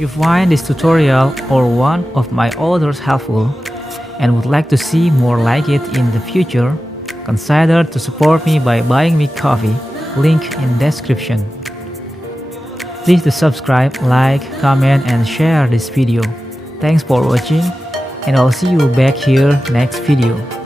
If you find this tutorial or one of my others helpful and would like to see more like it in the future, consider to support me by buying me coffee, link in description. Please do subscribe, like, comment and share this video. Thanks for watching and I'll see you back here next video.